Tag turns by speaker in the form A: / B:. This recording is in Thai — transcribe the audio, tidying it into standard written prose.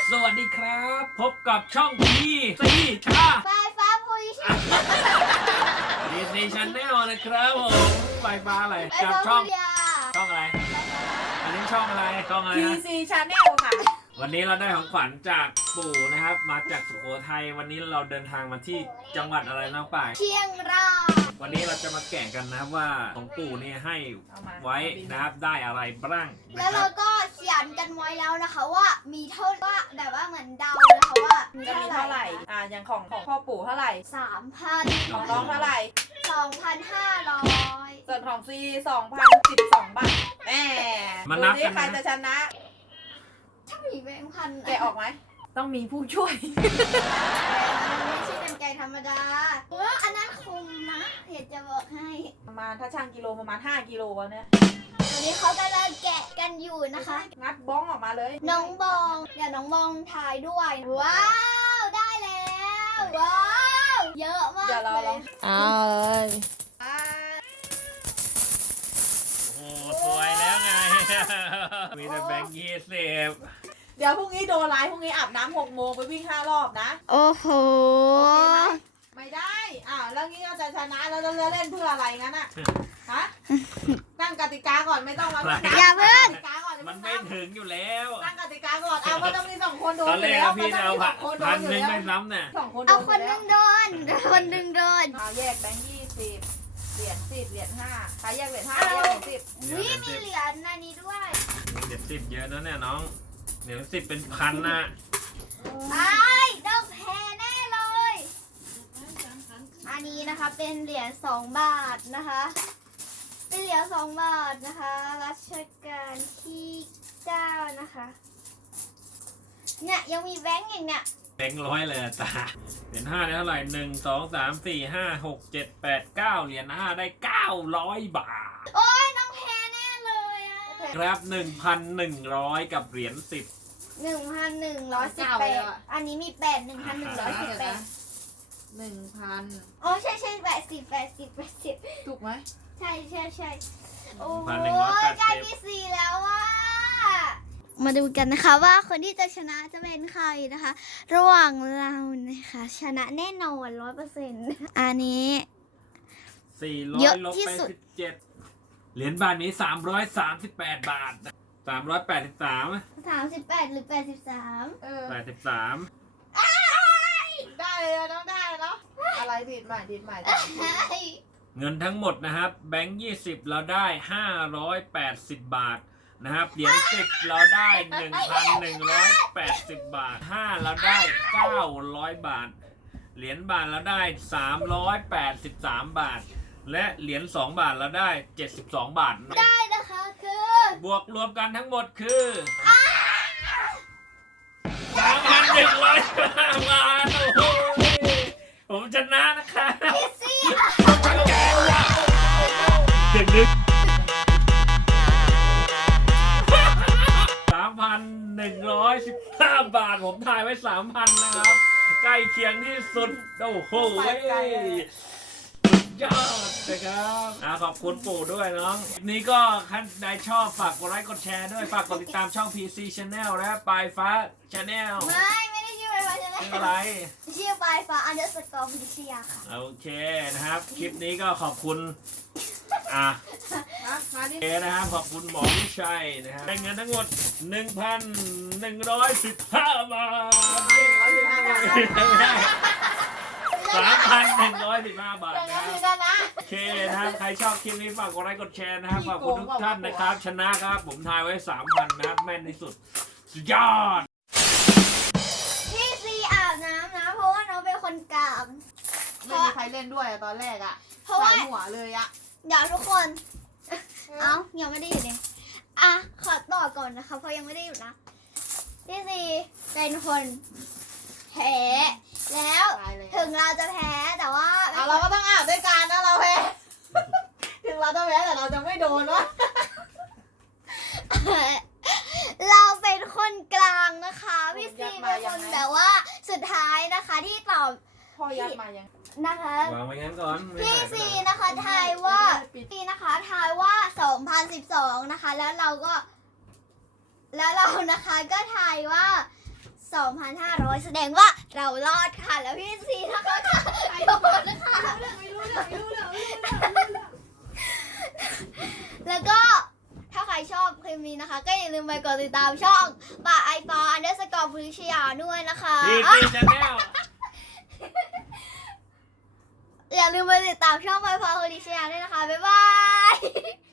A: สวัสดีครับพบกับช่องพีซีชา
B: ไฟฟ้าพูลิชั่น
A: พีซีชาแนลนะครับผมไฟฟ้าอะไรกับช่องอะไรอันนี้ช่องอะไรนะ
C: PC Channel ค่ะ
A: วันนี้เราได้ของขวัญจากปู่นะครับมาจากสุโขทัยวันนี้เราเดินทางมาที่จังหวัดอะไรน้องป่าย
B: เชียงราย
A: วันนี้เราจะมาแกะกันนะครับว่าของปู่นี่ให้ไว้นะครับได้อะไรบ้างนะ
B: แล้ว
A: ครั
B: เรา
A: บ
B: ก็เขียนกันไว้แล้วนะคะว่ามีเท่าว่าแบบว่าเหมือนเดานะคะว่ามี
C: จะมีเท่าไหร่อย่างของพ่อปู่เท่าไหร่
B: 3,000
C: ของน้องเท่าไหร่
B: 2,500
C: ส่วนของซี2,012 บาทแหม
A: มานับ
C: ดู
A: กัน
C: ใคร
A: นะ
C: จะชนะ
B: ถ้ามีแบงค์พัน
C: แกะออกไหมต้องมีผู้ช่วย
B: ไม่ใช่เป็นไก่ธรรมดาอันนั้นคุมนะเห็นจะบอกให้
C: ประมาณถ้าช่างกิโลประมาณ5 กิโลวะเนี่ย
B: วันนี้เขากำลังแกะกันอยู่นะคะ
C: งัดบ้องออกมาเลย
B: น้องบองเดี๋ยวน้องบองถ่ายด้วยว้าวได้แล้วว้าวเยอะมาก
C: เดี๋ยวเราลอง
B: เอาเลย
A: โอ้สวยแล้วไง มีแต่แบงค์20
C: เดี๋ยวพรุ่งนี้โดนไลน์พรุ่งนี้อาบน้ำ6 โมงไปวิ่ง5 รอบนะ
B: โอ้โห
C: ไม่ได้แล้วงี้เราจะชนะแล้วเราจะเล่นเพื่ออะไรงั้นอะฮะตั้งกติกาก่อนไม่ต้องมา
B: อย่าเพิ่ง
C: กติกาก่อน
A: มันไม่ถึงอยู่แล้ว
C: ตั้งกติกาก่อนก็ต้องมี2 คนโด
A: ตอน น
C: อ
A: แร
C: ยู่
A: ก
C: แล้ว
A: พี่เอา
C: ก็ต้องมี2 คนโด
A: พั
C: น
A: น
C: อยู่
A: หนึ่ง
C: แล้ว
A: ไม่ซ้ำเนี่ย
C: 2 คนโด
B: เอา
C: น
B: คนหนึ่งโดนคนหนึ่งโดน
C: แยกแบงค์20 เหรียญ10 เหรียญ5ใครแยกเหรียญ5แยกเหรียญ10
B: วิมีเหรียญอันนี้ด้วย
A: เดี๋ยว10เยอะนะเนี่ยน้องเดี๋ยว10เป็นพันนะ
B: ไอ้ต้องแพ้แน่เลย อันนี้นะคะเป็นเหรียญ2 บาทนะคะ เป็นเหรียญ2 บาทนะคะรัชกาลที่9นะคะเนี่ยยังมีแบงค์อย่างเนี้ย
A: แบงค์ร้อยเลยตาเหรียญ5ได้เท่าไหร่1 2 3 4 5 6 7 8 9เหรียญ5ได้900 บาท
B: โอ้ยน้องแพ้แน่เลยอะ
A: ครับ 1,100 กับเหรียญ10
B: 1,118อันนี้มี8 1,118
C: 1,000
B: อ๋อใช่80
C: ถูกไหม
B: ใช่โอ้โห
A: 1,180
B: ใกล้ที่ 4แล้วว่ามาดูกันนะคะว่าคนที่จะชนะจะเป็นใครนะคะ ระหว่างเรานะคะชนะแน่นอน 100%อันนี้ เยอะ
A: 400ลบ
B: ที่
A: ไป
B: สุด
A: 17เหรียญบาทนี้338 บาท383
B: 38หรือ83
A: 83
C: ได้เลยน้องได้เนาะอะไรดีดใหม่
A: เงินทั้งหมดนะครับแบงค์20เราได้580 บาทนะครับเหรียญ10เราได้ 1,180 บาท5เราได้900 บาทเหรียญบาทเราได้383 บาทและเหรียญ2 บาทเราได้72 บาท
B: ได้นะคะคือบ
A: วกรวมกันทั้งหมดคือ3,100 บาทโอ้โหผมชนะนะคะ
B: พี่ซี่
A: ถึงนึก3,115 บาทผมถ่ายไว้ 3,000 นะครับ ใกล้เคียงที่สุด โอ้โหสุดยอดนะครับขอบคุณปู่ด้วยน้องคลิปนี้ก็ท่านใดชอบฝากกดไลค์กดแชร์ด้วย ฝากกดติดตามช่อง PC Channel และปลายฟ้า Channel
B: ไม่ได้ชื่อไปใช่ไหม
A: ชื่ออะไร
B: ชื่อปลายฟ้า_พิชยาค่ะ
A: โอเคนะครับ คลิปนี้ก็ขอบคุณ
C: มาดิ
A: นะครับขอบคุณหมอวิชัยนะครับได้เงินทั้งหมด 1,115 บาท 3,115 บาทนะครับโอเคนะครับใครชอบคลิปนี้ฝากกดไลค์กดแชร์นะครับขอบคุณทุกท่านนะครับชนะครับผมทายไว้ 3,000 นะครับแม่นที่สุดสุดยอด
B: พี่ซีอาบน้ำนะเพราะว่าน้องเป็นคนกลาง
C: ไม่มีใครเล่นด้วยตอนแรกใส่หัวเลย
B: เดี๋ยวทุกคนยังไม่ได้อยู่เลยขอต่อก่อนนะคะเพราะยังไม่ได้อยู่นะพี่ซีเป็นคนแพ้แล้วถึงเราจะแพ้แต่ว่า
C: เราก็ต้องอาบด้วยกันนะเราแพ้ถึงเราจะแพ้แต่เราจะไม่โดนวะ
B: เราเป็นคนกลางนะคะพี่ซีเป็นคนแบบว่าสุดท้ายนะคะที่ตอบ
C: พ่อยัดมายัง
B: นะคะ
A: วางไว้งั้นก่อนไม่
B: พี่
A: หายไป
B: ซี
A: ไหน
B: นะคะทายว่าพี่นะคะทายว่า2012นะคะแล้วเรานะคะก็ทายว่า 2,500 แสดงว่าเรารอดค่ะ แล้วพี่ซีนะคะโดนนะคะ
C: ไม่รู้เรื่อง
B: แล้วก็ถ้าใครชอบคลิปนี้นะคะ ก็อย่าลืมไปกดติดตามช่องป่าไอปอ_พลิชยาด้วยนะคะ
A: ดีดีชาแนล
B: อย่าลืมไปติดตามช่องไอปอพลิชยาด้วยนะคะ บ๊ายบาย